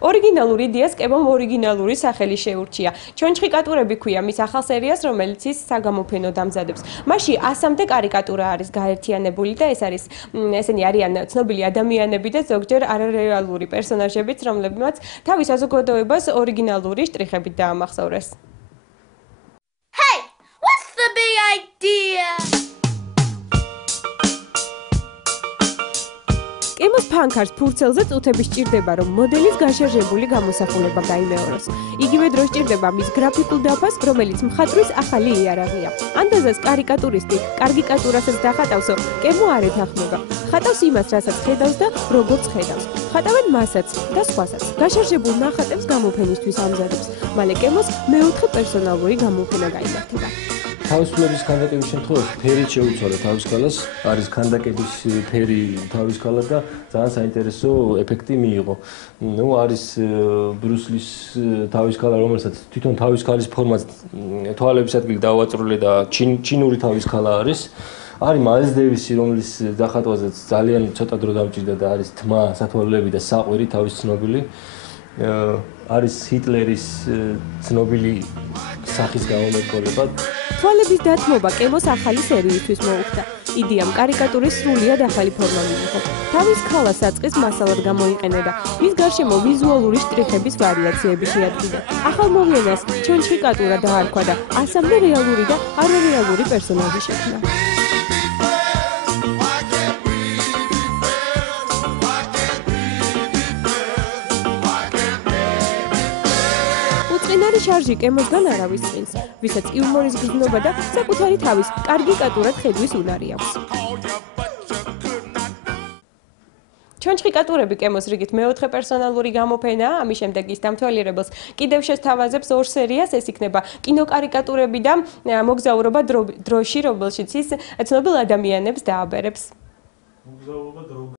ორიგინალურ იდეას კემომ ორიგინალური სახელი შეურჩია. ჩონჩხი კატურები ქვია მის ახალ სერიას, რომელიც ის საგამოფენო დამზადებს. მასში 100-მდე კარიკატურა არის გაერთიანებული და ესენი არიან ცნობილი ადამიანები და ზოგჯერ არარეალური პერსონაჟებიც, რომლებმაც თავის საზოგადოებას ორიგინალური შტრიხებით დაამახსოვრეს. Hey, what's the big idea? კემოს ფანქარს ფურცელზე წუთები სჭირდება, რომ მოდელის გაშარჟებული გამოსახულება გაიმეოროს. იგივე დროს სჭირდება მის გრაფიკულ დაფას, რომელიც მხატვრის ახალი იარაღია. ანდაზას კარიკატურისტი კარგი კატურასაც დახატავსო, კემო არ ეთანხმება. ხატავს იმას, რასაც ხედავს და როგორც ხედავს. ხატავენ მასაც და სხვასაც. გაშარჟებულ ნახატებს გამოფენისთვის ამზადებს. მალე კემოს მეოთხე პერსონალური გამოფენა გაიმართება. თავისუფლების ქანდაკების შემთხვევაში ფერით შეუცვალა თავისკალას, არის ქანდაკების ფერი თავისკალად და ძალიან საინტერესო ეფექტი მიიღო. არის ბრუსლის თავისკალა, რომელსაც თვითონ თავისკალის ფორმაც თვალების ადგილი დავაწრული და ჩინური თავისკალა არის. არის მაილს დევისი, რომლის დახატვაზეც ძალიან ცოტა დრო დამჭირდა და არის თმა, სათვალეები და საყვირი თავის ცნობილი. არის ჰიტლერის ცნობილი სახის გამომეტყველება. თვალების დათმობა კემოს ახალი სერიისთვის მოუხდა. იდეამ კარიკატურის სრულიად ახალი ფორმა მიიღო. თავის ქალას საწყის მასალად გამოიყენა. მის გარშემო ვიზუალური შტრიხების ვარიაციები შეადგინა. ახალ მოვლენას ჩონჩხი კატურა დაარქვა და 100-მდე რეალური და არარეალური პერსონაჟი შექმნა. წინარი შარჟი კემოსგან არავის წინს, ვისაც იუმორის გრძნობა და საკუთარი თავის კარგი კატურად ხედვის უნარი აქვს. ჩონჩხი კატურები კემოს რიგით მეოთხე პერსონალური გამოფენაა, ამის შემდეგ ის დამთვალიერებელს კიდევ შესთავაზებს ორ სერიას, ეს იქნება კინოკარიკატურები და მოგზაურობა დროში, რომელშიც ის ცნობილ ადამიანებს დააბერებს.